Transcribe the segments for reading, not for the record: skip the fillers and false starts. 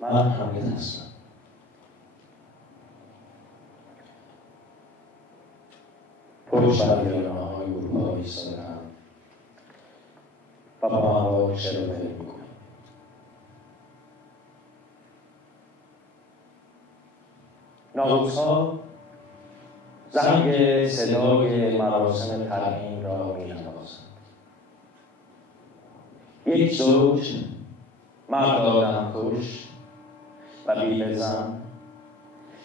من حامد هستم. پشت بر ویرانه‌های اروپا ایستاده‌ام و با هوا شعر و پی می‌کنم. ناقوس‌ها زنگ صدای مراسم ترحیم را می‌نوازند. یک زوج، مرد آدمکش و بیوه زن،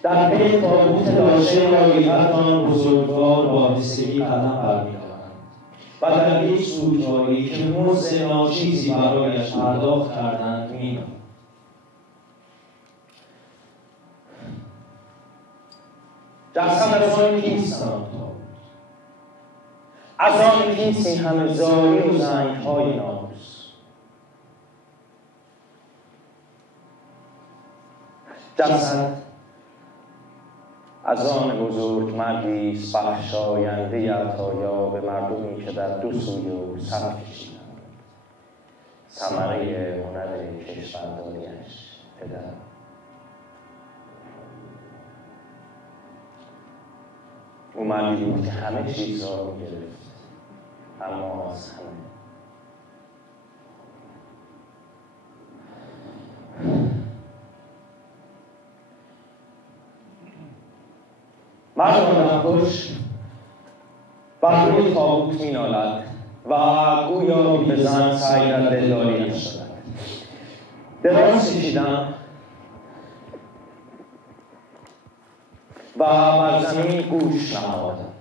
در پی تابوت لاشه رایحت آن بزرگوار با آهستگی قدم برمی‌دارند و در یک سوگواری که مزد ناچیزی برایش پرداخت کردند می‌روند. جسد از آن کیست آن تابوت؟ از آن کیست این همه زاری و زنگ‌های ناقوس؟ جسد از آن بزرگ مردی است بخشاینده عطایا به مردمی که در دو سوی او سر کشیدند. ثمره هنر کشورداری‌اش پدر. او مردی بود که همه چیز را می‌گرفت، اما از همه. مرد آدمکش بر روی تابوت می‌نالد و گویا به زن سعی در دلداری نشدند. دراز کشیدم و بر زمین گوش نهادم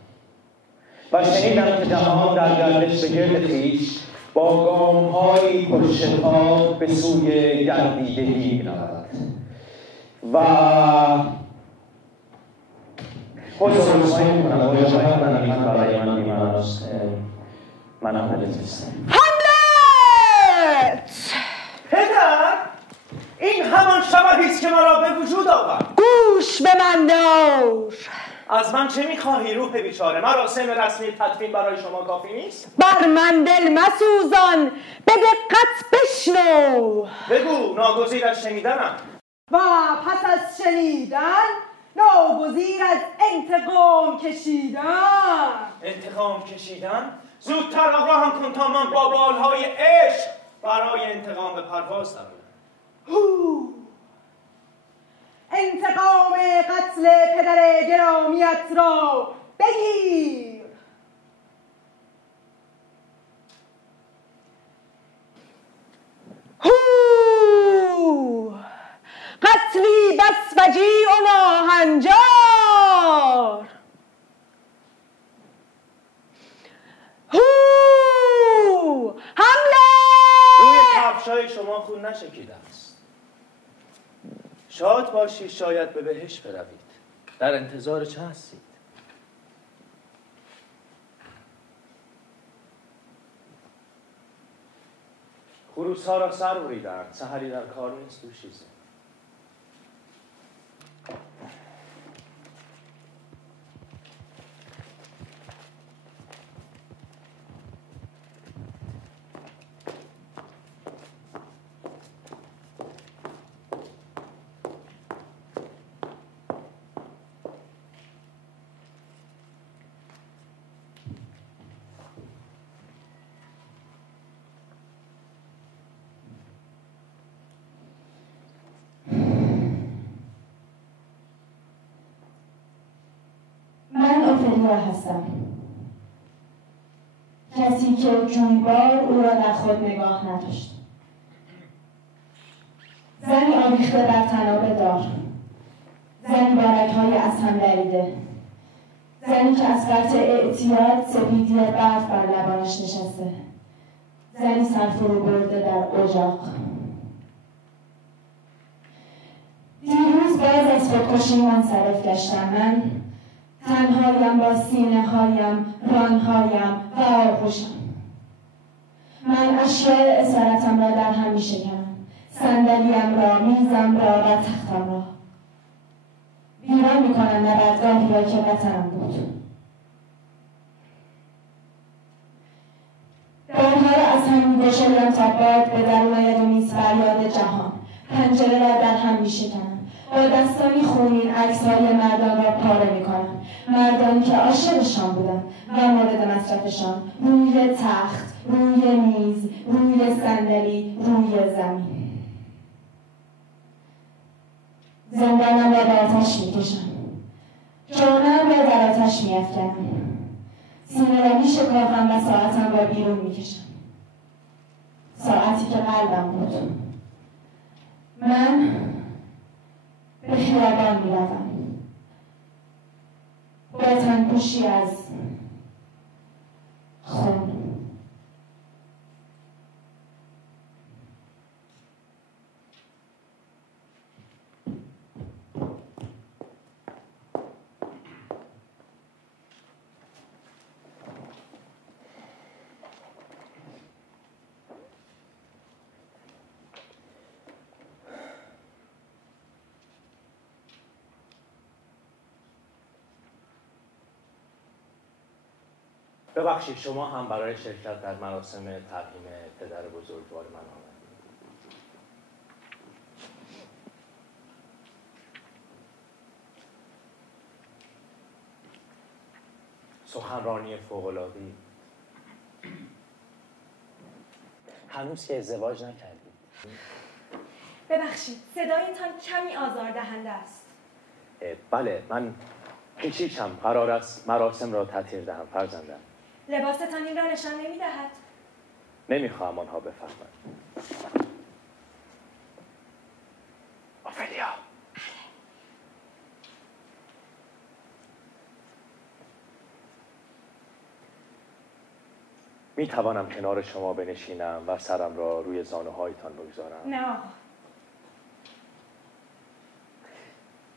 و شنیدم که جهان در گردش به گرد خویش با گام‌هایی پرشتاب به سوی گردیدگی می‌رود و خواهی میکنم واژه‌های من برای من بی‌معناست. من حاملت نیستم. حملت! پدر، این همان شبحی است که مرا به وجود آورد. گوش به من دار. از من چه می‌خواهی روح بیچاره؟ مراسم رسمی تدفین برای شما کافی نیست؟ بر من دل مسوزان، به دقت بشنو. بگو، ناگزیر از شنیدنم. و پس از شنیدن ناگزیر از انتقام کشیدن. انتقام کشیدن؟ زودتر آگاهم کن تا من با بالهای عشق برای انتقام به پرواز درآیم. انتقام قتل پدر گرامیت را بگیر. قتلی بس فجیع و ناهنجار. حمله! روی کفش‌های شما خون نشکیده است. شاد باشید، شاید به بهشت بروید. در انتظار چه هستید؟ خروس‌ها را سر بریدند. سحری در کار نیست دوشیزه. اوفلیا هستم، کسی که جویبار او را در خود نگاه نداشت. زنی آویخته بر تناب دار، زنی با رگ‌های از هم دریده، زنی که از فرط اعتیاد سپیدی برف بر لبانش نشسته، زنی سرفرو برده در اجاق. دیروز باز از خودکشی منصرف گشتم. من تنهایم با سینه هایم، رانهایم و آغوشم. من اشیاء اسارتم را در هم می شکنم، صندلیم را، میزم را و تختم را. ویران می کنم نبردگاهی را که وطنم بود. درها را از هم می گشایم تا باد به درون آید و نیز فریاد جهان، پنجره را در هم می‌شکنم. با دستانی خونین عکس‌های مردان را پاره می‌کنم. مردانی که عاشقشان بودم و مورد مصرفشان، روی تخت، روی میز، روی صندلی، روی زمین. زندانم را به آتش می‌کشم. جانم را در آتش می‌افکنم. سینه را می‌شکافم و ساعتم را بیرون می‌کشم. ساعتی که قلبم بود. من به خیابان می‌روم با تن‌پوشی از خون. ببخشید شما هم برای شرکت در مراسم ترحیم پدر بزرگوار من آمدید. سخنرانی فوق‌العاده‌ای. هنوز که ازدواج نکردید. ببخشید صدایتان کمی آزاردهنده است. بله، من پیشیشم قرار است مراسم را تطهیر دهم فرزندم. لباستان این را نشان نمی‌دهد. نمیخواهم آنها بفهمند. اوفلیا. می توانم کنار شما بنشینم و سرم را روی زانوهایتان بگذارم؟ نه آقا.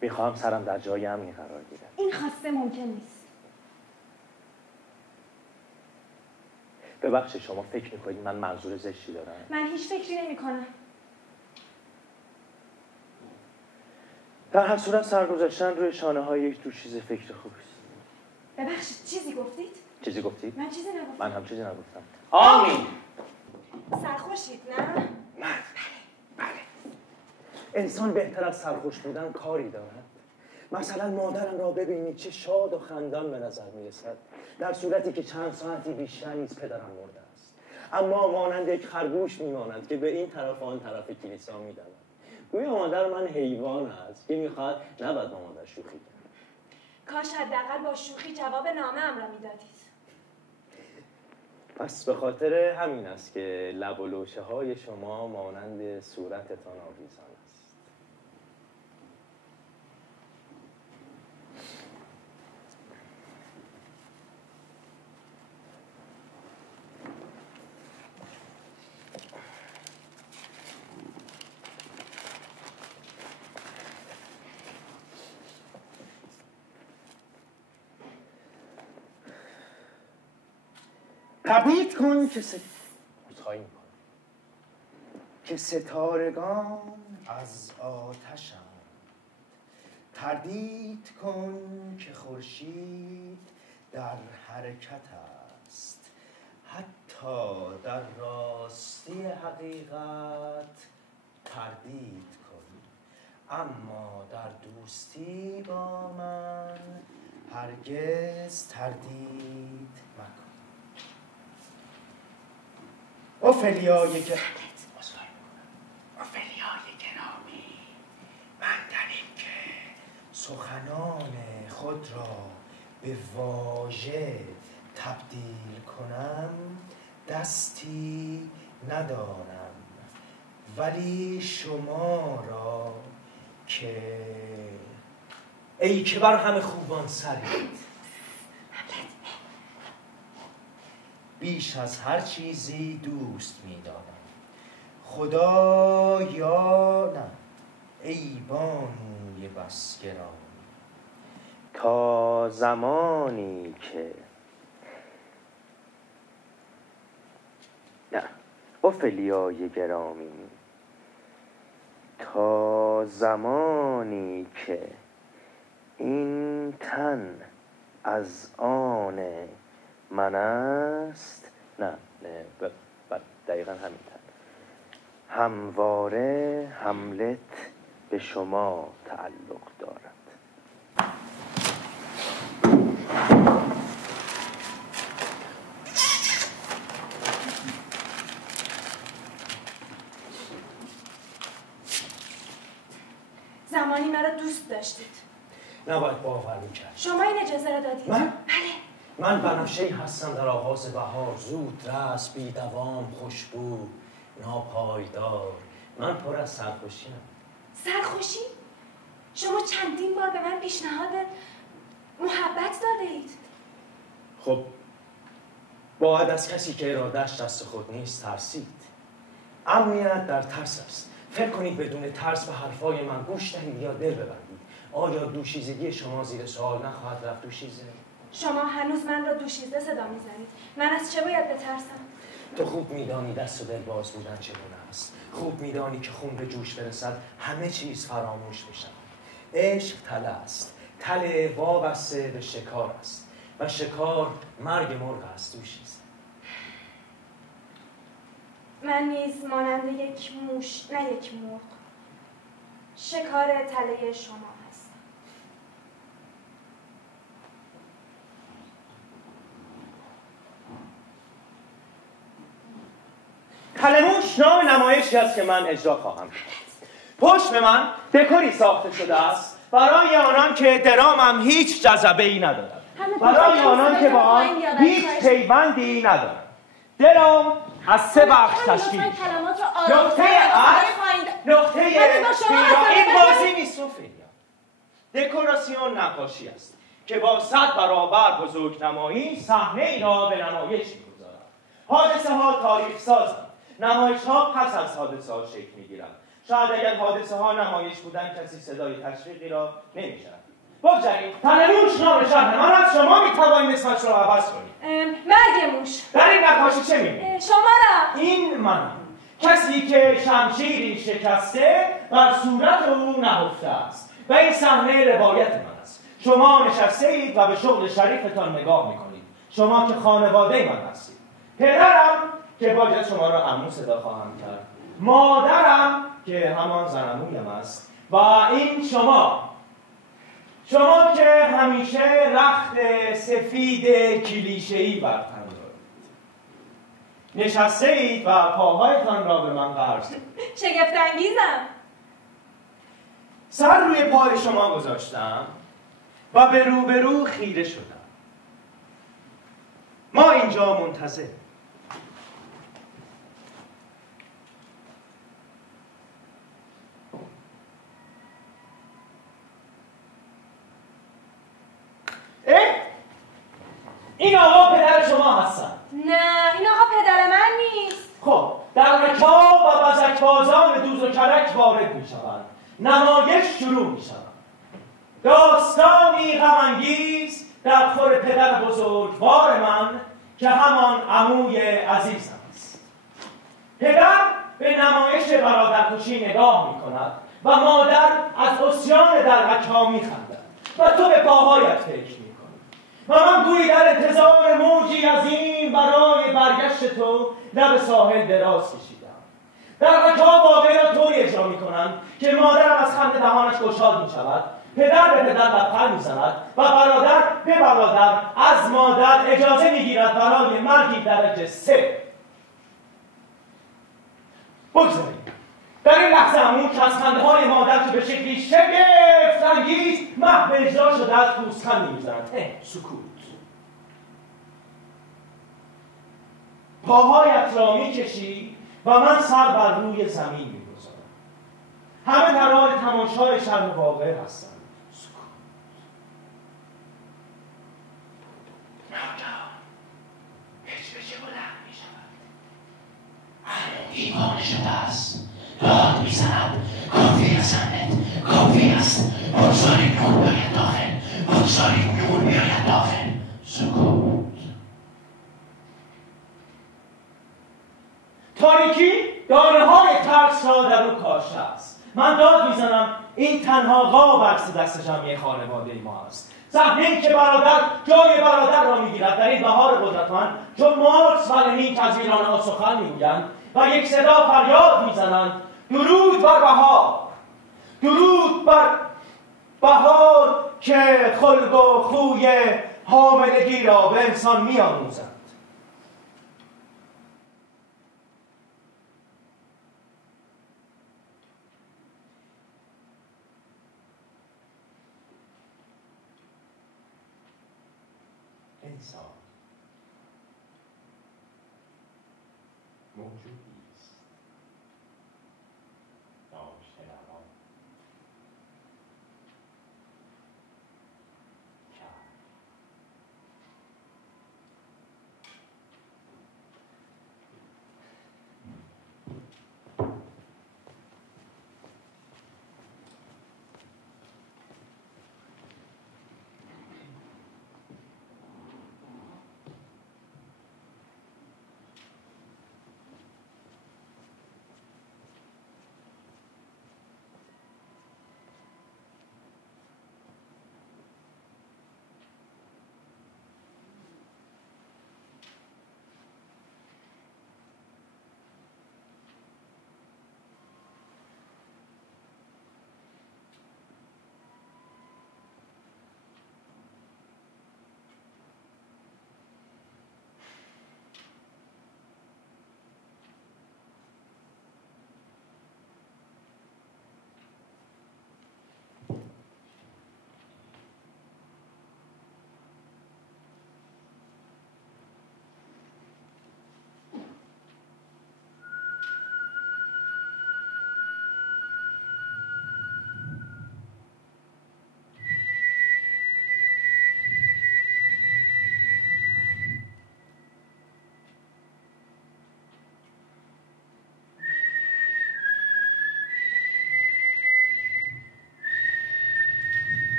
میخواهم سرم در جای امنی قرار گیرد. این خواسته ممکن نیست. ببخشید شما فکر میکنید من منظور زشتی دارم؟ من هیچ فکری نمی کنم. در هر صورت سرگذاشتن روی شانه های یک جور چیز فکر خوبی است. ببخشید چیزی گفتید؟ چیزی گفتید؟ من چیزی نگفتم. من هم چیزی نگفتم. آمین. سرخوشید نه؟ بله. انسان بهتر از سرخوش بودن کاری دارد. مثلا مادرم را ببینید چه شاد و خندان به نظر میرسد، در صورتی که چند ساعتی بیشتر نیز پدرم مرده است، اما مانند یک خرگوش میمانند که به این طرف و آن طرف کلیسا میدود. گویا مادر من حیوان است که میخواد نباید با مادر شوخی کنم. کاش حداقل با شوخی جواب نامه‌ام را میدادید. پس به خاطر همین است که لب و لوچه های شما مانند صورتتان آویزان است. تبریک کن که ستارگان از آتشند، تردید کن که خورشید در حرکت است، حتی در راستی حقیقت تردید کن، اما در دوستی با من هرگز تردید مکن. اوفلیای گرامی، من در این که سخنان خود را به واژه تبدیل کنم دستی ندارم، ولی شما را که ای که بر همه خوبان سرید، بیش از هر چیزی دوست می‌دارم. خدایا نه ای بانوی بس گرامی، تا زمانی که نه اوفلیای گرامی، تا زمانی که این تن از آن من است، نه دقیقا همین تن، همواره هملت به شما تعلق دارد. زمانی مرا دوست داشتید. نباید باور میکرد. شما این اجازه را دادید؟ من؟ بله. من بنفشه‌ای هستم در آغاز بهار، زود رس، بی دوام، خوشبو، ناپایدار. من پر از سرخوشیم. سرخوشی؟ شما چندین بار به من پیشنهاد محبت داده اید. خب باید از کسی که اراده‌اش دست خود نیست ترسید. امنیت در ترس است. فکر کنید بدون ترس به حرفای من گوش دهید یا دل ببندید. آیا دوشیزگی شما زیر سوال نخواهد رفت؟ دوشیزه؟ شما هنوز من را دوشیزه صدا میزنید. من از چه باید بترسم؟ تو خوب میدانی دست و دل باز بودن چگونه است. خوب میدانی که خون به جوش برسد همه چیز فراموش میشود. عشق تله است. تله وابسته به شکار است و شکار مرگ مرغ است. دوشیزه. من نیز مانند یک موش، نه یک مرغ، شکار تله شما هستم. تلموش نام نمایشی است که من اجرا خواهم کرد. پشت به من دکوری ساخته شده است برای آنان که درامم هیچ جذبه‌ای ندارد، برای آنان که با آن هیچ پیوندی ندارد. درام از 3 بخش تشکیل می‌شود. نقطه این بازی نیست سوفیا. دکوراسیون نقاشی است که با 100 برابر بزرگنمایی صحنه‌ای را به نمایش می‌گذارد. حادثه‌ها تاریخ سازند. نمایش‌ها پس از حادثه‌ها شکل می‌گیرند. شاید اگر حادثه‌ها نمایش بودند کسی صدای تشویقی را نمی‌شنید. بگذارید تلموش نام شهر من است. شما می‌توانید اسمش را عوض کنید. مرگ موش. در این نقاشی چه می‌بینید؟ شما را. این منم، کسی که شمشیری شکسته بر صورت او نهفته است و این صحنه روایت من است. شما نشسته اید و به شغل شریفتان نگاه می‌کنید. شما که خانواده من هستید. پدرم که باید شما را عمو صدا خواهم کرد، مادرم که همان زنمویم است و این شما که همیشه رخت سفید کلیشه‌ای بر تن دارید. نشسته اید و پاهایتان را به من قرض. شگفت انگیزم. سر روی پای شما گذاشتم و به روبرو خیره شدم. ما اینجا منتظر. این آقا پدر شما هستن؟ نه، این آقا پدر من نیست. خب در رکاب و بزکبازان دوز و کرک وارد می شوند. نمایش شروع می شود. داستانی غم‌انگیز در خور پدر بزرگوار من که همان عموی عزیزم است. پدر به نمایش برادرکشی نگاه می کند و مادر از عصیان دلقک‌ها می خندد و تو به پاهایت فکر می کنی و من گویی در انتظار موجی عظیم برای برگشت تو لب ساحل دراز کشیدم. دلقک‌ها واقعه را طوری اجرا می کنند که مادرم از خنده دهانش گشاد می شود، پدر به پدر لبخند می زند و برادر به برادر از مادر اجازه می گیرد برای مرگی درجه 3. بگذارید در این لحظه همون که از خنده‌های مادر که به شکلی شگفت انگیز محو اجرا شده از پوزخندی می زند. سکوت. پاهایت را می کشی و من سر بر روی زمین می گذارم. همه در حال تماشای شرم واقع هستند. دیوانه شده است، داد میزند، کافی است همت، کافی است، بگذارید نور بیاید داخل، بگذارید نور بیاید داخل. سکوت. تاریکی دانه های ترس را در او کاشته است. من داد میزنم این تنها قاب عکس دست جمعی خانواده ما است. صحنه‌ای که برادر جای برادر را میگیرد در این بهار قدرتمند، چون مارکس و لنین که از ایران‌ها سخن میگویند و و یک صدا فریاد میزنند درود بر بهار، درود بر بهار که خلق و خوی حاملگی را به انسان می‌آموزد. انسان موجودی است داشته روان کرد.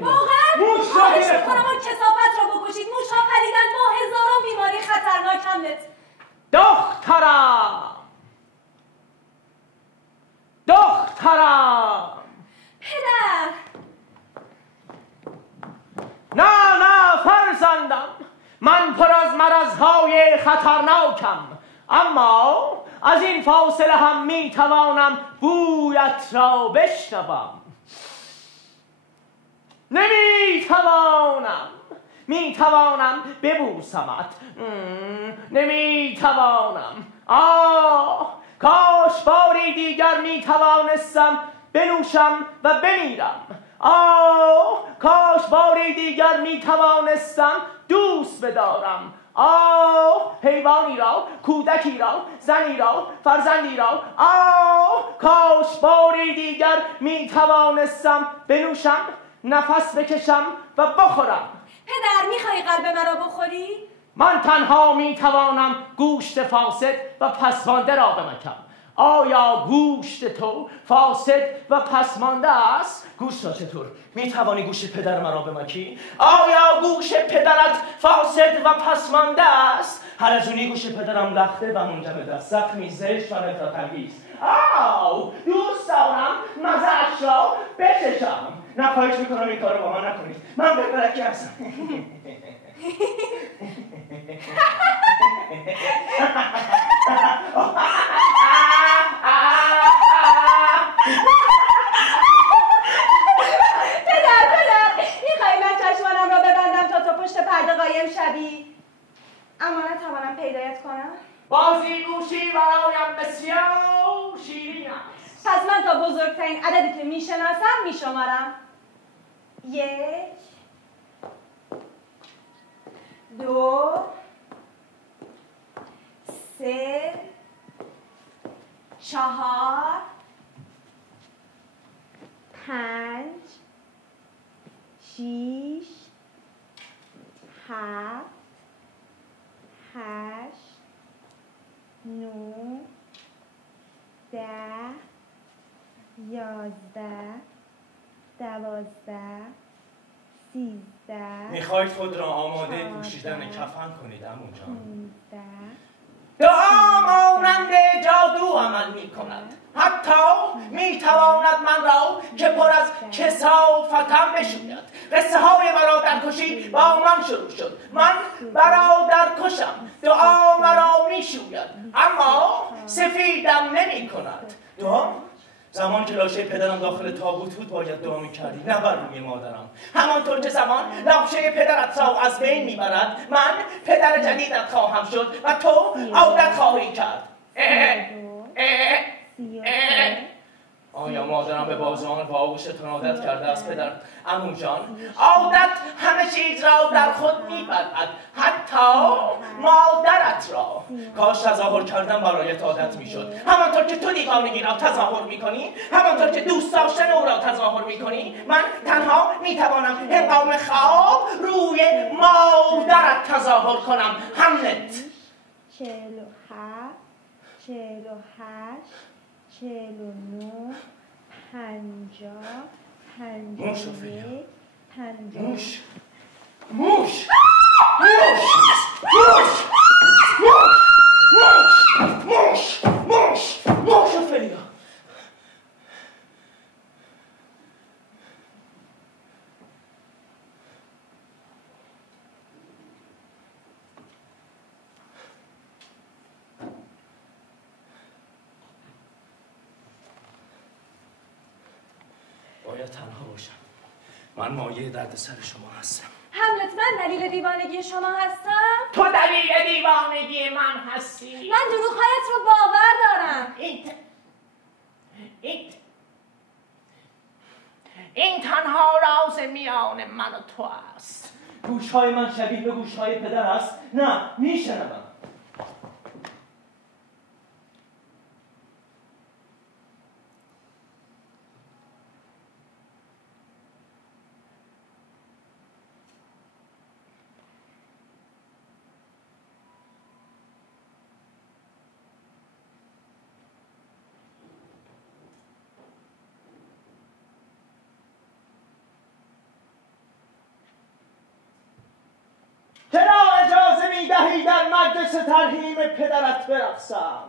واقعا خواهش میکنم اون کثافت را بکشید. موشها پلیدن با هزاران بیماری خطرناک. هملت دخترم پدر. نه فرزندم، من پر از مرضهای خطرناکم، اما از این فاصله هم میتوانم بویت را بشنوم. میتوانم ببوسمت، نمیتوانم. کاش باری دیگر میتوانستم بنوشم و بمیرم. کاش باری دیگر میتوانستم دوست بدارم. حیوانی را، کودکی را، زنی را، فرزندی را. کاش باری دیگر میتوانستم بنوشم، نفس بکشم و بخورم. پدر میخوای قلب مرا بخوری؟ من تنها میتوانم گوشت فاسد و پسمانده را بمکم. آیا گوشت تو فاسد و پسمانده است؟ گوشت را چطور؟ میتوانی گوشت پدر مرا بمکی؟ آیا گوشت پدرت فاسد و پسمانده است؟ هر از اونی گوشت پدرم لخته و منجمد است، زخمی زشت و نفرت‌انگیز. دوست دارم مزه‌اش را بچشم. نه خواهش میکنم این کارو با من نکنید. من بلکی هستم. پدر میخوایی من چشمانم را ببندم تا تو پشت پرده قایم شوی؟ اما نتوانم پیدایت کنم. بازیگوشی برایم بسیار شیرین است. پس من تا بزرگترین عددی که میشناسم میشمارم. 1 2 3 4 5 6 7 8 9 10 11 12 13 میخواید خود را آماده پوشیدن کفن کنید عمو جان. 15 دعا مانند جادو عمل می کند. حتی می تواند من را که پر از کثافتم بشوید. قصه های برادرکشی با من شروع شد. من برادرکشم. دعا مرا می شوید اما سفیدم نمی کند. دعا زمان که لاشه پدرم داخل تابوت بود باید دعا می‌کردی، نه بر روی مادرم. همانطور که زمان لاشه پدرت را از بین میبرد، من پدر جدیدت خواهم شد و تو عودت خواهی کرد. آیا مادرم به بازوان و آغوشتون عادت کرده است پدر؟ عمو جان، عادت همه چیز را در خود میبلعد، حتی مادرت را. کاش تظاهر کردن برایت عادت میشد. همانطور که تو دیوانگی را تظاهر میکنی، همانطور که دوست داشتن او را تظاهر میکنی، من تنها میتوانم هنگام خواب روی مادرت تظاهر کنم. هملت. 47 48 49 50 51 52 موش موش فریدا. باید تنها باشم. من مایه درد سر شما هستم. هملت، من دلیل دیوانگی شما هستم؟ تو دلیل دیوانگی من هستی. من دروغ‌هایت رو باور دارم. این تنها راز میان من و تو است. گوش‌های من شبیه به گوش‌های پدر است؟ نه، میشنوم. چرا اجازه میدهی در مجلس ترحیم پدرت برقصم؟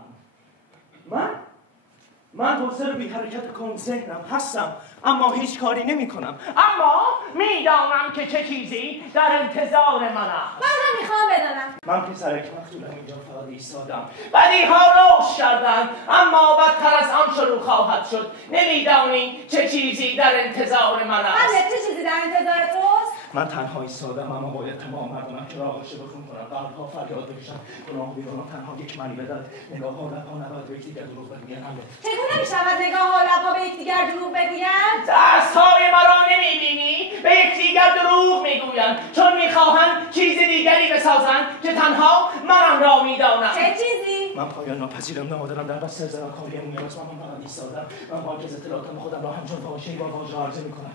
من حاضر بی حرکت کن ذهنم هستم، اما هیچ کاری نمی کنم. اما میدانم که چه چیزی در انتظار من است. من هم میخوام بدانم. من پسرک مقتولم اینجا فقط ایستادم. بدیها روش کردن، اما بدتر از آن شروع خواهد شد. نمیدانی چه چیزی در انتظار من است. هملت، چه چیزی در انتظار توست؟ من تنها ایستادم، اما باید تمام مردمم که را آغوش بخون کنم، قلب‌ها فریاد بکشن، گناه بیرون تنها یک معنی بدهد. نگاه‌ها و لب‌ها نباید به یکدیگر دروغ بگویند. چگونه میشود نگاه‌ها و لب‌ها به یکدیگر دروغ بگویند؟ دست‌های مرا نمی‌بینی؟ به یکدیگر دروغ میگویند، چون می‌خواهند چیز دیگری بسازند که تنها منم را می‌دانم. چه چیزی؟ من پایان ناپذیرم. نمادرم در بستر زناکاری میراث من فقط ایستادم. من حاکز اطلاعاتم خودم را همچون فاحشه‌ای با واژه عرضه می‌کنم.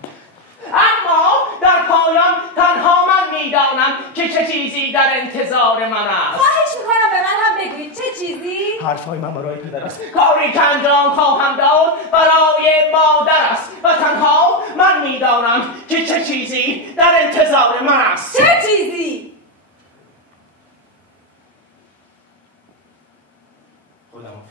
اما در پایان تنها من میدانم که چه چیزی در انتظار من است. خواهش میکنم به من هم بگویید چه چیزی؟ حرفهای من برای پدر است. کاری که انجام خواهم داد برای مادر است و تنها من میدانم که چه چیزی در انتظار من است. چه چیزی؟ خودم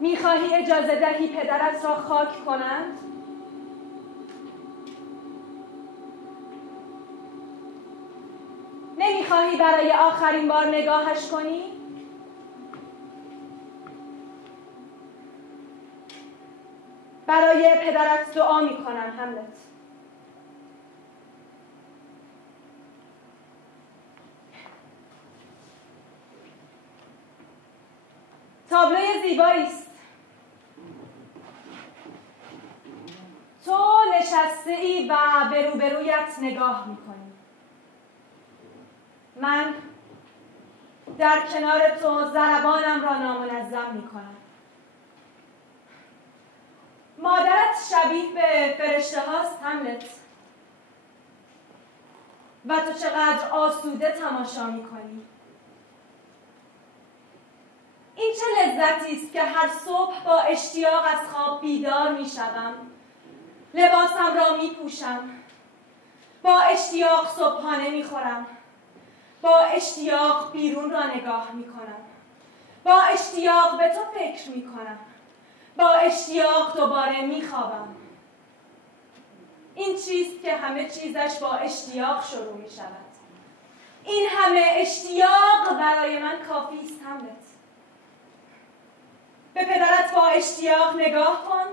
میخواهی اجازه دهی پدرت را خاک کنند؟ نمیخواهی برای آخرین بار نگاهش کنی؟ برای پدرت دعا میکنم هملت. تابلوی زیبایی است. تو نشسته ای و به روبرویت نگاه میکنی. من در کنار تو ضربانم را نامنظم میکنم. مادرت شبیه به فرشته هاست هملت و تو چقدر آسوده تماشا میکنی. این چه لذتی است که هر صبح با اشتیاق از خواب بیدار میشوم، لباسم را میپوشم، با اشتیاق صبحانه میخورم، با اشتیاق بیرون را نگاه میکنم، با اشتیاق به تو فکر میکنم، با اشتیاق دوباره میخوابم. این چیست که همه چیزش با اشتیاق شروع میشود. این همه اشتیاق برای من کافی است هملت. به پدرت با اشتیاق نگاه کن،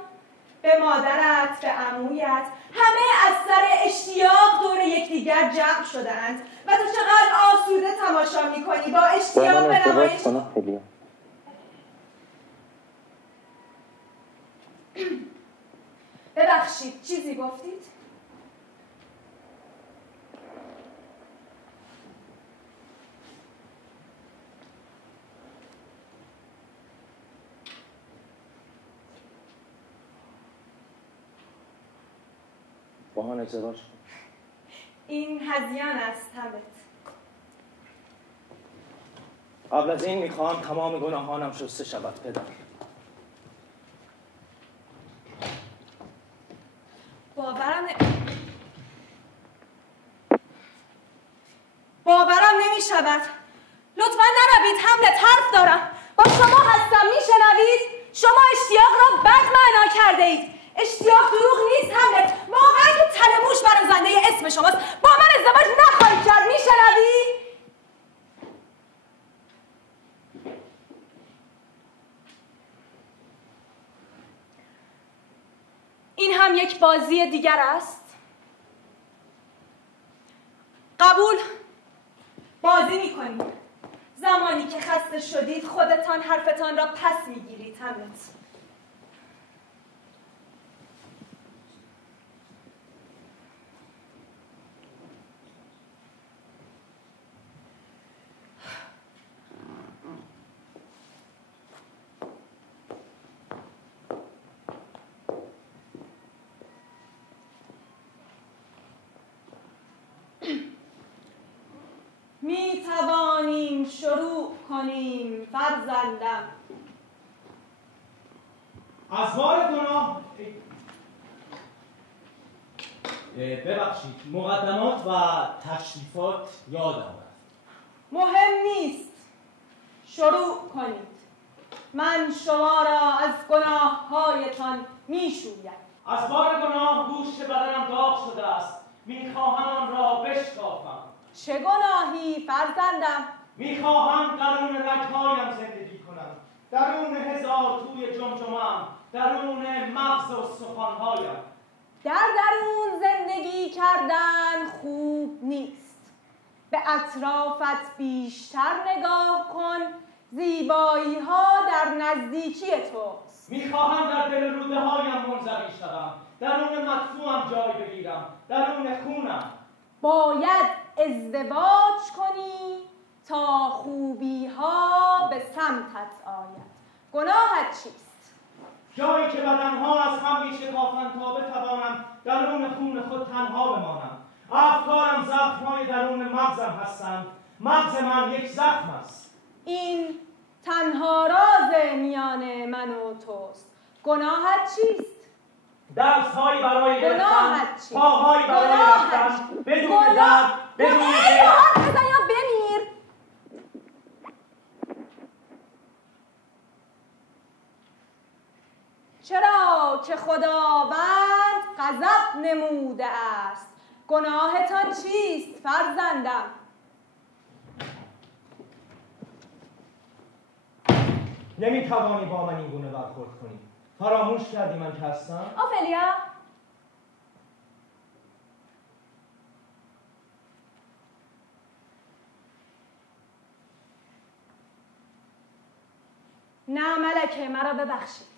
به مادرت، به عمویت، همه از سر اشتیاق دور یکدیگر جمع شده‌اند و تو چقدر آسوده تماشا میکنی با اشتیاق به نمایش. ببخشید، چیزی گفتید؟ با من ازدواج کن. این هذیان است هملت. قبل از این میخواهم تمام گناهانم شسته شود پدر. باورم نمی شود. لطفا نروید هملت، حرف دارم. با شما هستم، میشنوید؟ شما اشتیاق را بد معنا کرده اید. اشتیاق دروغ نیست هملت. واقعا که تلموش برازنده اسم شماست. با من ازدواج نخواهید کرد، میشنوی؟ این هم یک بازی دیگر است. قبول بازی میکنید. زمانی که خسته شدید خودتان حرفتان را پس میگیرید هملت. می توانیم شروع کنیم فرزندم. از بار گناه ببخشید، مقدمات و تشریفات یادم رفت. مهم نیست، شروع کنید. من شما را از گناههایتان می شویم. از بار گناه گوشت بدنم داغ شده است. میخواهم آن را بشکافم. چه گناهی فرزندم؟ میخواهم درون رگهایم زندگی کنم، درون هزار توی جمجمه‌ام، درون مغز و استخوان‌هایم. در درون زندگی کردن خوب نیست. به اطرافت بیشتر نگاه کن، زیبایی ها در نزدیکی توست. میخواهم در دل روده هایم منزوی شوم، درون مدفوعم جای بگیرم، درون خونم. باید ازدواج کنی تا خوبی ها به سمتت آید. گناهت چیست؟ جایی که بدنها از هم میشکافند تا بتوانم درون خون خود تنها بمانم. افکارم زخم‌های درون مغزم هستند. مغز من یک زخم است. این تنها راز میان من و توست. گناهت چیست؟ دست‌هایی برای گرفتن، چیست؟ پاهایی برای رفتن، بدون درد، بدون یا حرف بزن یا بمیر. چرا که خداوند غضب نموده است. گناهتان چیست فرزندم؟ نمیتوانی با من این گونه برخورد کنی. فراموش کردی من که هستم؟ اوفلیا، نه ملکه، مرا ببخشید.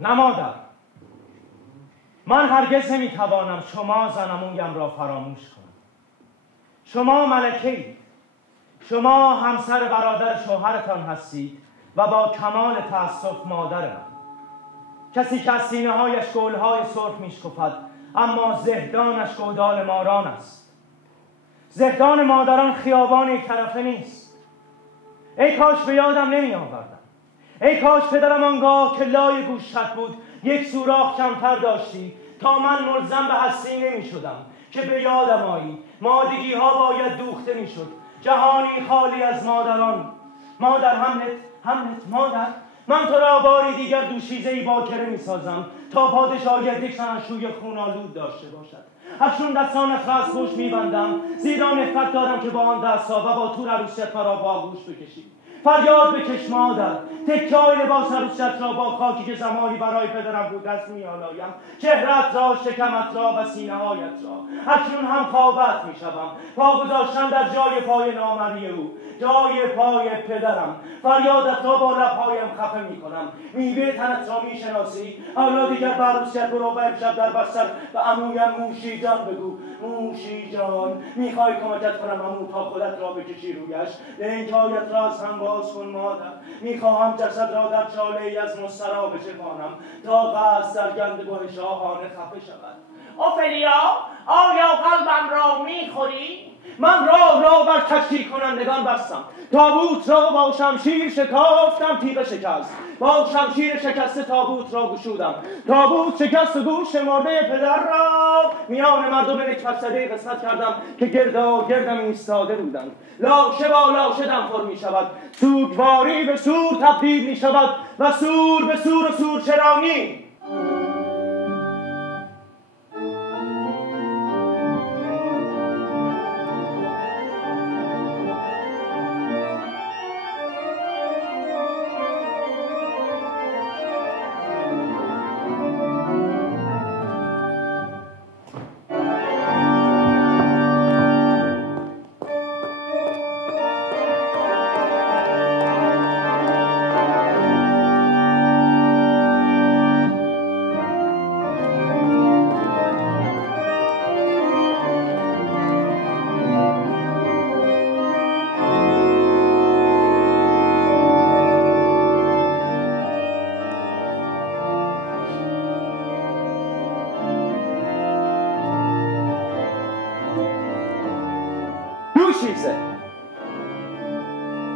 نه مادر، من هرگز نمیتوانم شما زنمویم را فراموش کنم. شما ملکه‌اید. شما همسر برادر شوهرتان هستید و با کمال تأسف مادر من. کسی که از سینه‌هایش گل‌های سرخ می‌شکفد، اما زهدانش گودال ماران است. زهدان مادران خیابان یک طرفه نیست. ای کاش به یادم نمی‌آوردم. ای کاش پدرم آنگاه که لای گوشت بود یک سوراخ کمتر داشتی تا من ملزم به هستی نمی‌شدم که به یادم آیی. مادگی‌ها باید دوخته می‌شد. جهانی خالی از مادران. مادر، هملت مادر، من تو را باری دیگر دوشیزه‌ای باکره می‌سازم تا پادشاهیت یک شنشوی خون‌آلود داشته باشد. اکنون دستانت را از گوش می‌بندم، زیرا نفرت دارم که با آن دست‌ها و با تور عروسیت را با آغوش بکشی. فریاد بکش مادر، تکه‌های لباس عروسیت را با خاکی که زمانی برای پدرم بود از می‌آلایم، چهره‌ات را، شکمت را و سینه‌هایت را. اکنون هم خوابت می‌شوم، پا گذاشتن در جای پای نامری او، جای پای پدرم. فریادت را با لب‌هایم خفه می‌کنم. میوه تنت را می‌شناسی، حالا دیگر به عروسیت برو و امشب در بستر و عمویم موشی جان بگو. موشی جان، می‌خوای کمکت کنم عمو تا خودت را بکشی رویش؟ لنگ‌هایت را از هم باز کن مادر. می‌خواهم جسد را در چاله‌ای از مسترا بچپانم تا قصد در گندگاه شاهانه خفه شود. اوفلیا، آیا قلبم را می‌خوری؟ من راه بر تشکیل کنندگان بستم. تابوت را با شمشیر شکافتم، تیغ شکست. با شمشیر شکسته تابوت را گشودم. تابوت شکست و گوش مرده پدر را میان مردم نکبت‌زده قسمت کردم که گردم ایستاده بودند. لاشه با لاشه دم پر می شود، سوگواری به سور تبدیل می شود و سور به سور و سور چرانی.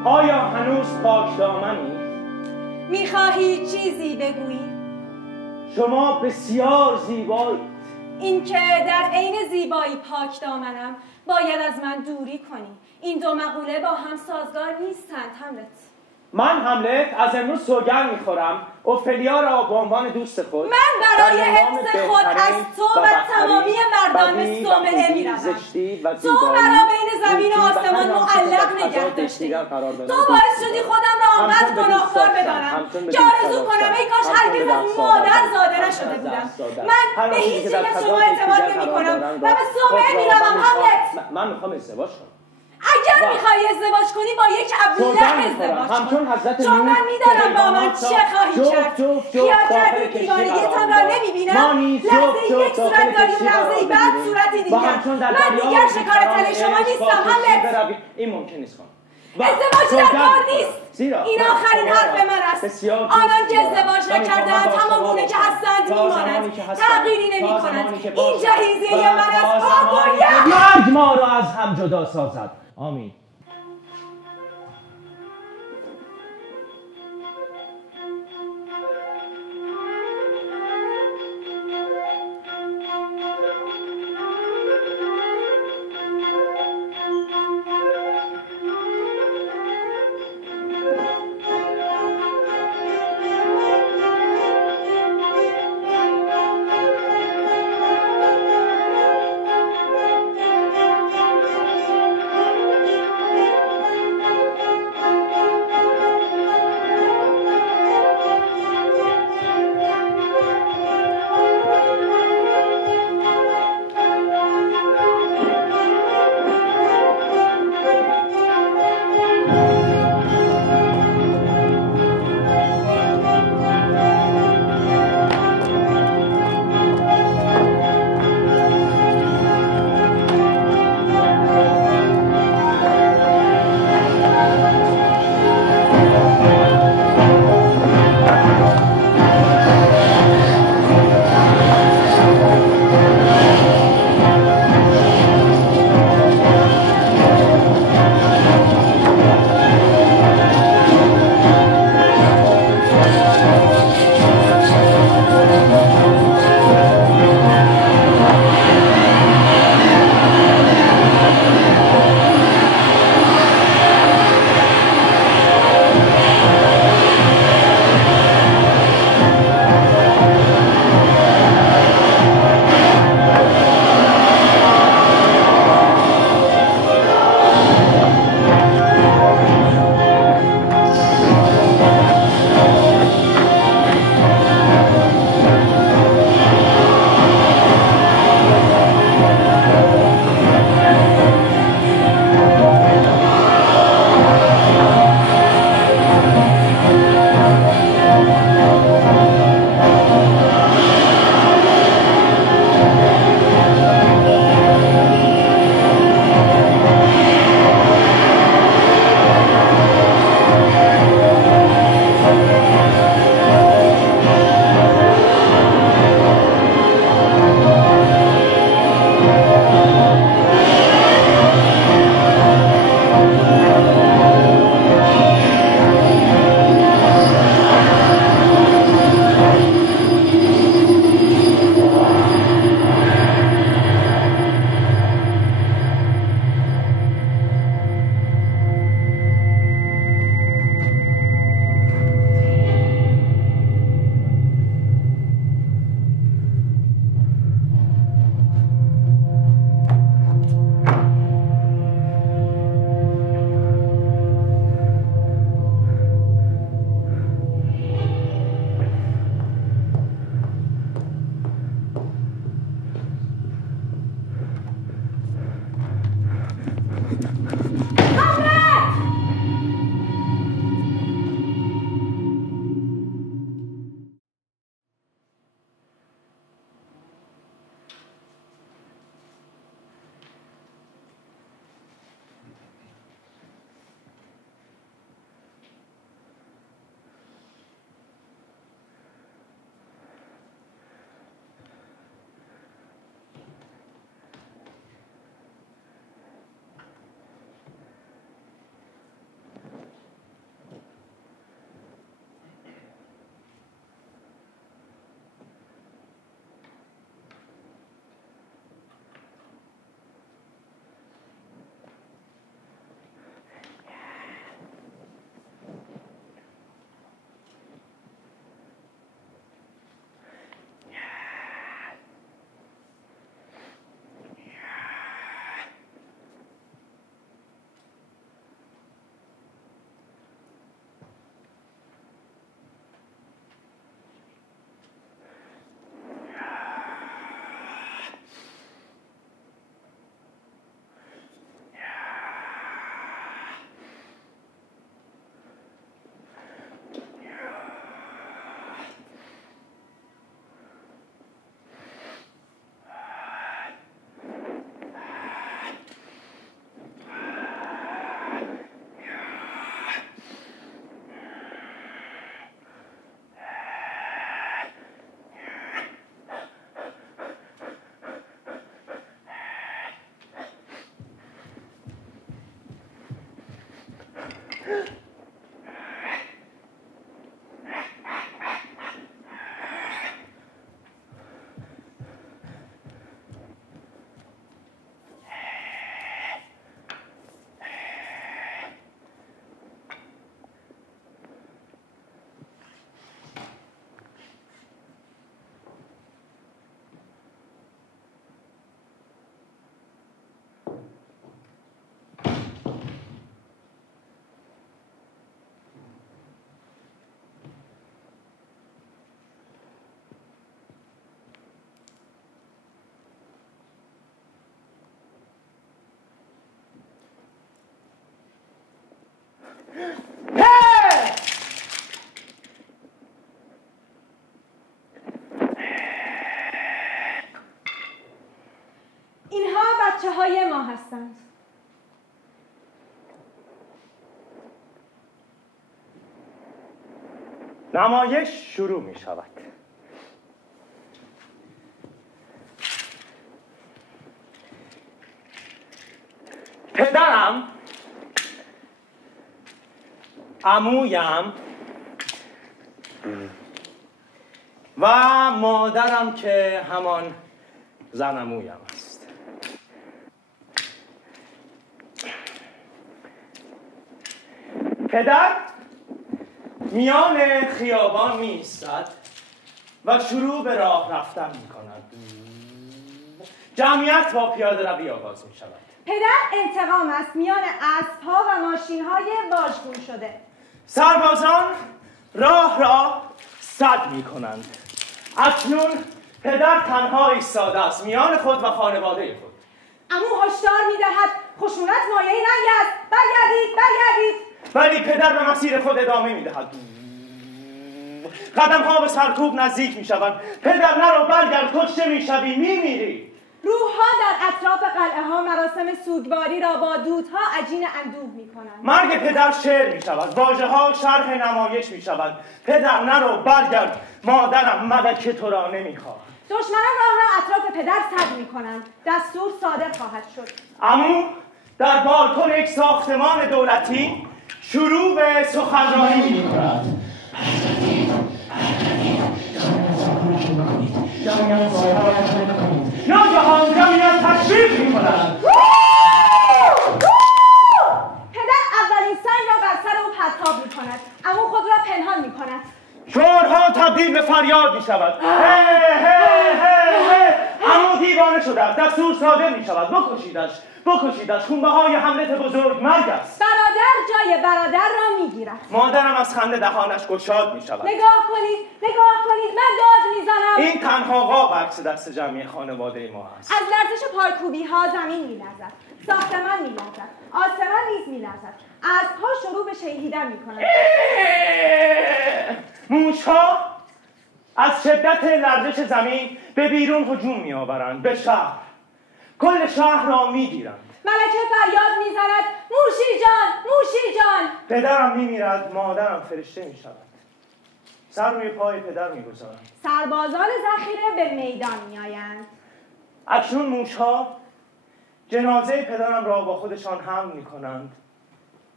آیا هنوز پاک دامنی؟ میخواهی چیزی بگویی؟ شما بسیار زیبایی. این که در عین زیبایی پاک دامنم باید از من دوری کنی. این دو مقوله با هم سازگار نیستند هملت. من هملت از امروز سوگند میخورم اوفلیا را به عنوان دوست خود من برای حفظ خود از تو و تمامی مردان به صومعه میروم. تو مرا بین زمین و آسمان معلق نگه داشتی. تو باعث شدی خودم را آنقدر گناهکار بدانم که آرزو کنم ای کاش هرگز از مادر زاده نشده بودم. من به هیچ یک از شما اعتماد نمی‌کنم و به صومعه میروم هملت. من میخوام ازدواج کنم. اگر میخوای ازدواج کنی با یک ابله ازدواج کن، چون من میدانم با من چه خواهی کرد. خیال کردی دیوانگیتان را نمیبینم؟ لحظه یک صورت داری و لحظه بعد صورتی دیگر. من دیگر شکار تن شما نیستم هملت. این ممکن نیست خانم. ازدواج در کار نیست. این آخرین حرف من است. آنان که ازدواج نکردند همان گونه که هستند میمانند، تغییری نمیکنند. این جهیزیه من است. مرگ ما را از هم جدا سازد. آمین. بچه های ما هستند. نمایش شروع می شود. پدرم، عمویم و مادرم که همان زن عمویم است. پدر میان خیابان می ایستد و شروع به راه رفتن می کند. جمعیت با پیاده روی آغاز می شود. پدر انتقام است میان اسب‌ها و ماشین‌های واژگون شده. سربازان راه را سد می کنند. اکنون پدر تنها ایستاده است میان خود و خانواده خود. عمو هشدار می‌دهد خشونت مایه رنگ است. برگردید، برگردید. ولی پدر به مسیر خود ادامه می‌دهد. قدم‌ها به سرکوب نزدیک می‌شوند. پدر نرو، برگرد، کشته می‌شوی، می‌میری. روح‌ها در اطراف قلعه‌ها مراسم سوگواری را با دودها عجین اندوه می‌کنند. مرگ پدر شعر می‌شود، واژه‌ها شرح نمایش می‌شود. پدر نرو، برگرد، مادرم ملک تو را نمی‌خواهد. دشمنان راه را اطراف پدر سد می‌کنند. دستور صادر خواهد شد. عمو در بالکن یک ساختمان دولتی شروع به سخنرانی می‌کند. ناگهان جمعیت تشویق می‌کنند. پدر اولین سنگ را بر سر او پرتاب می‌کند. عمو خود را پنهان می‌کند. شعرها تبدیل به فریاد می‌شود. عمو دیوانه شده است. دستور صادر می‌شود. بکشیدش. خونبه‌های حملت بزرگ مرگ است. برادر جای برادر را می‌گیرد. مادرم از خنده دهانش گشاد می‌شود. نگاه کنید، من داد می‌زنم. این تنها قاب عکس دست جمعی خانواده ما است. از لرزش پایکوبی‌ها زمین می‌لرزد. ساختمان می‌لرزد. آسمان نیز می‌لرزد. اسب‌ها شروع به شیهیدن می‌کنند. موش‌ها از شدت لرزش زمین به بیرون هجوم می‌آورند، به شهر. کل شهر را می‌گیرند. ملکه فریاد می‌زند موشی جان. پدرم می‌میرد، مادرم فرشته می‌شود. سر روی پای پدر می‌گذارم. سربازان ذخیره به میدان می‌آیند. اکنون موش‌ها جنازه پدرم را با خودشان حمل می‌کنند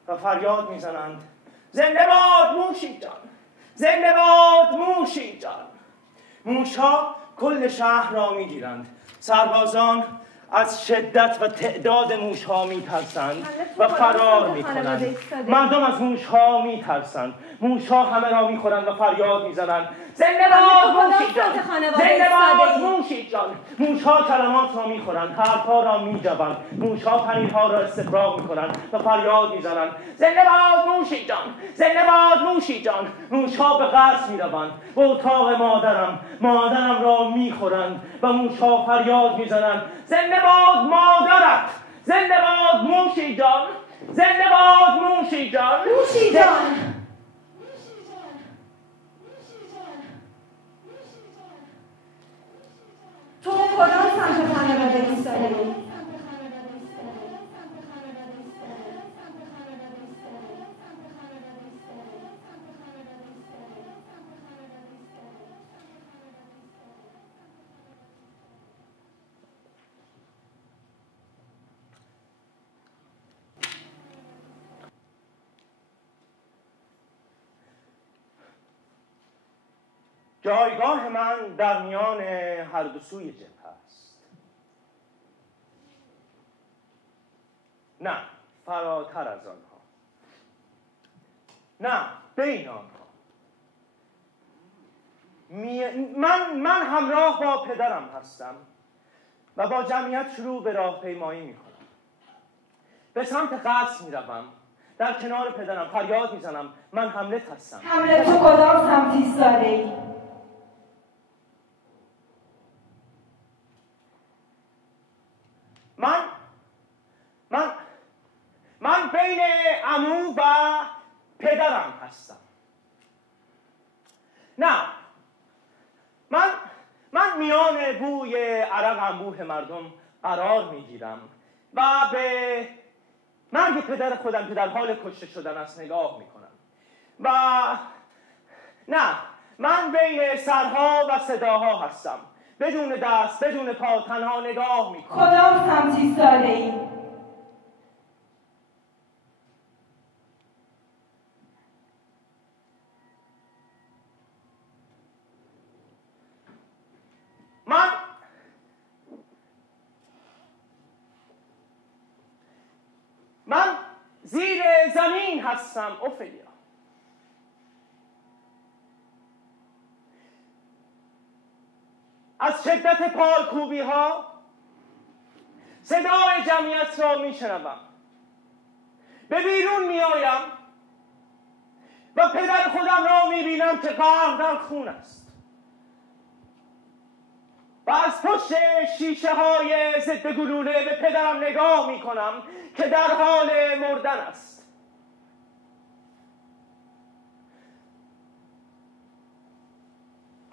و فریاد می‌زنند: زنده باد موشی جان! زنده باد موشی جان! موش‌ها کل شهر را می‌گیرند. سربازان از شدت و تعداد موش‌ها می‌ترسند و فرار می‌کنند. مردم از موش‌ها می‌ترسند. موش‌ها همه را می‌خورند و فریاد می‌زنند: زنده باد موشی جان! زنده باد موشی جان! موش‌ها کلمات را می‌خورند، حرف‌ها را می‌جوند. موش‌ها پنیرها را استفراغ می‌کنند و فریاد می‌زنند: زنده باد موشی جان! زنده باد موشی جان! موش‌ها به قصر می‌روند، به اتاق مادرم را می‌خورند و موش‌ها فریاد می‌زنند: زنده باد مادرت! زنده باد موشی جان! زنده باد موشی جان! موشی جان! تو کدام سمت خانواده ایستاده‌ای؟ جایگاه من در میان هر دو سوی جبهه است. نه، فراتر از آنها. نه، بین آنها. من همراه با پدرم هستم و با جمعیت شروع به راهپیمایی میکنم. به سمت قصر میروم. در کنار پدرم فریاد میزنم: من هملت هستم. هملت، تو کدام سمت ایستاده‌ای؟ من بین عمو و پدرم هستم. نه، من میان بوی عرق انبوه مردم قرار میگیرم و به مرگ پدر خودم که در حال کشته شدن است نگاه میکنم و نه، من بین سرها و صداها هستم، بدون دست بدون پا تنها نگاه میکنم. کدام سمت ایستاده ای؟ من زیر زمین هستم اوفلیا. از شدت پالکوبی ها صدای جمعیت را میشنوم. به بیرون میآیم و پدر خودم را میبینم که غرق در خون است و از پشت شیشه های ضد گلوله به پدرم نگاه میکنم که در حال مردن است.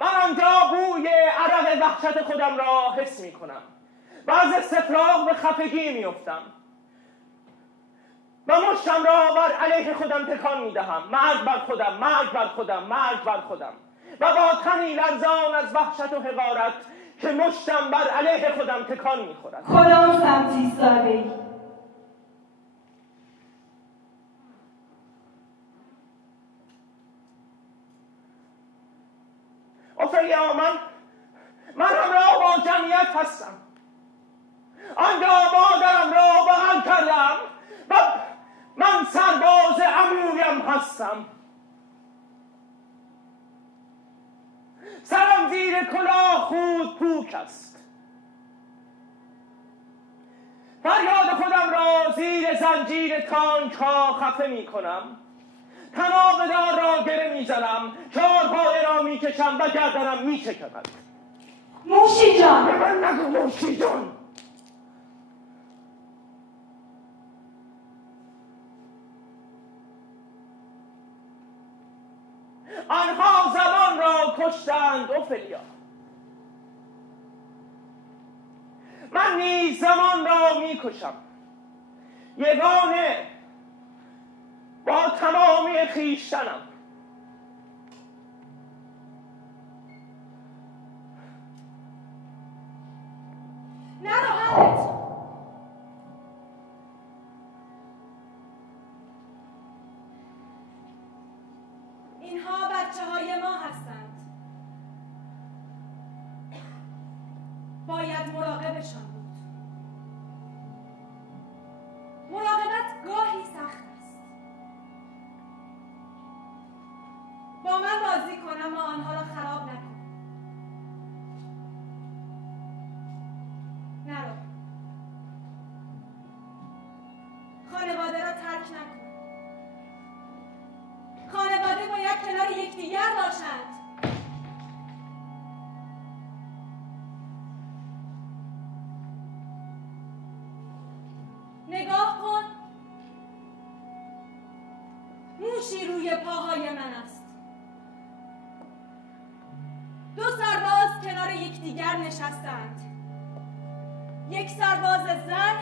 من آنجا بوی عرق وحشت خودم را حس میکنم و از استفراغ به خفگی میافتم و مشتم را بر علیه خودم تکان میدهم. مرگ بر خودم، مرگ بر خودم، مرگ بر خودم. و با تنی لرزان از وحشت و حقارت که مشتم بر علیه خودم تکان میخورد. کدام سمت ایستاده‌ای؟ اوفلیا، من همراه با جمعیت هستم. آنجا مادرم را بغل کردم و من سرباز عمویم هستم. سرم زیر کلاه خود پوک است. فریاد خودم را زیر زنجیر تانک ها خفه می کنم. تناب دار را گره می زنم، چهارپایه را می کشم و گردنم می چکند. موشی جان! به من نگو موشی جان. آنها زمان را کشتند اوفلیا. من نیز زمان را می کشم، یگانه با تمامی خویشتنم. نراحت اینها بچه های ما هستند. باید مراقبشان بود. مراقبت گاهی سخت است. با من بازی کن اما آنها را خراب نکن. نرو. خانواده را ترک نکن. خانواده باید کنار یکدیگر باشند. نگاه کن. موشی روی پاهای من است. دو سرباز کنار یکدیگر نشستند. یک سرباز زن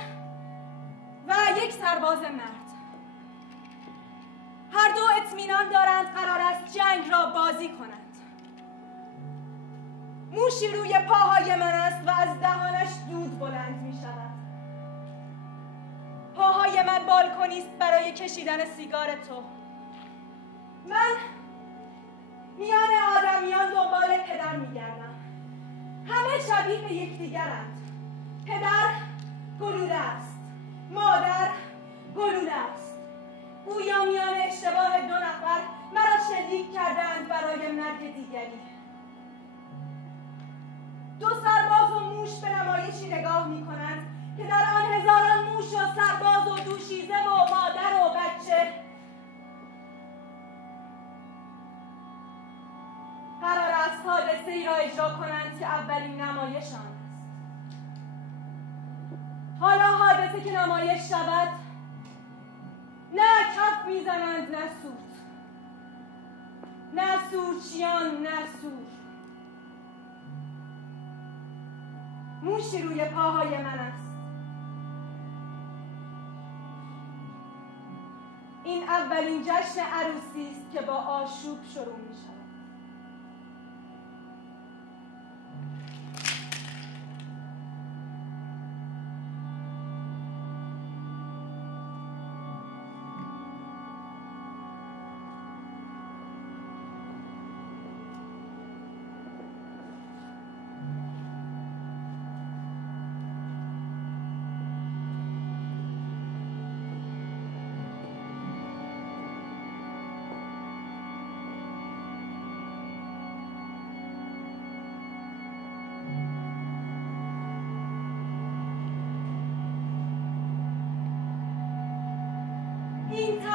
و یک سرباز مرد. هر دو اطمینان دارند قرار است جنگ را بازی کنند. موشی روی پاهای من است و از دهانش دود بلند می شود. پاهای من بالکنی است برای کشیدن سیگار تو. من میان آدمیان دنبال پدر میگردم. همه شبیه به یکدیگرند. پدر گلوله است، مادر گلوله است. گویا میان اشتباه دو نفر مرا شلیک کردند برای مرگ دیگری. دو سرباز و موش به نمایشی نگاه میکنند که در آن هزاران موش و سرباز و دوشیزه و مادر و بچه قرار است حادثه ای را اجرا کنند که اولین نمایشان است. حالا حادثه که نمایش شود، نه کف میزنند نه سوت، نه سورچیان نه سور. موشی روی پاهای من است. این اولین جشن عروسی است که با آشوب شروع می شود. این